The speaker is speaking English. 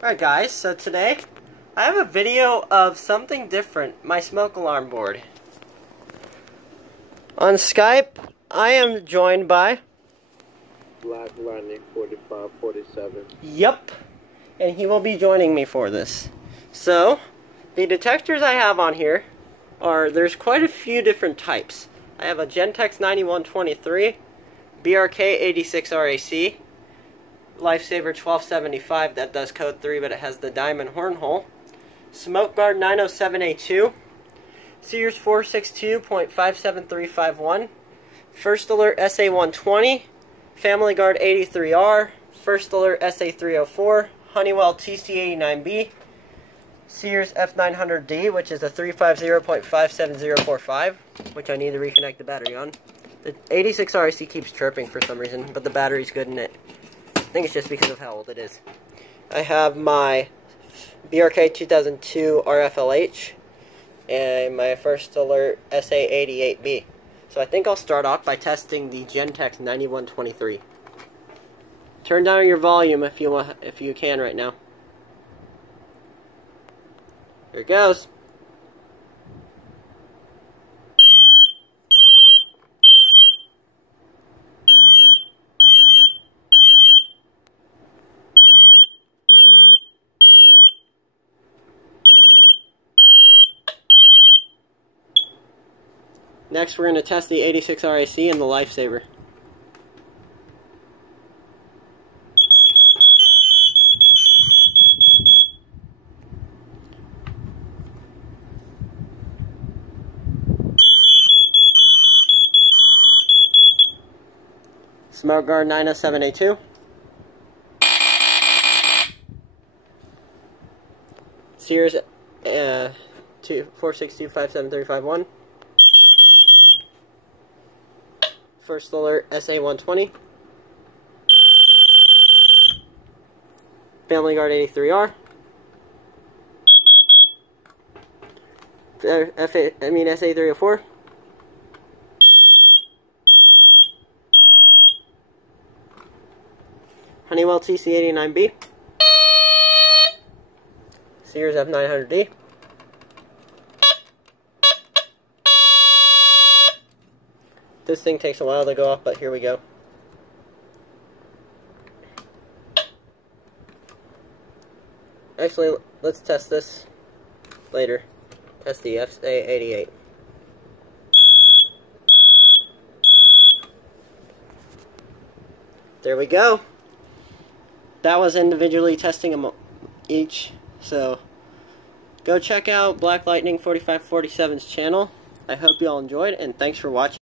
Alright guys, so today I have a video of something different, my smoke alarm board. On Skype, I am joined by Black Lightning 4547. Yep, and he will be joining me for this. So, the detectors I have on here there's quite a few different types. I have a Gentex 9123, BRK 86 RAC, Lifesaver 1275 that does code 3 but it has the diamond horn hole, Smoke Guard 907A2, Sears 462.57351, First Alert SA120, Family Guard 83R, First Alert SA304, Honeywell TC89B, Sears F900D, which is a 350.57045, which I need to reconnect the battery on. The 86 RAC keeps chirping for some reason, but the battery's good in it. I think it's just because of how old it is. I have my BRK 2002 RFLH and my First Alert SA88B. So I think I'll start off by testing the Gentex 9123. Turn down your volume if you can right now. Here it goes. Next, we're going to test the 86 RAC and the Lifesaver. Smoke Guard 907A2. Sears 462.57351. First Alert SA120. Family Guard 83R. SA304. Honeywell TC89B. Sears F900D. This thing takes a while to go off, but here we go. Actually, let's test this later. Test the SA88. There we go. That was individually testing them each. So, go check out Black Lightning 4547's channel. I hope you all enjoyed, and thanks for watching.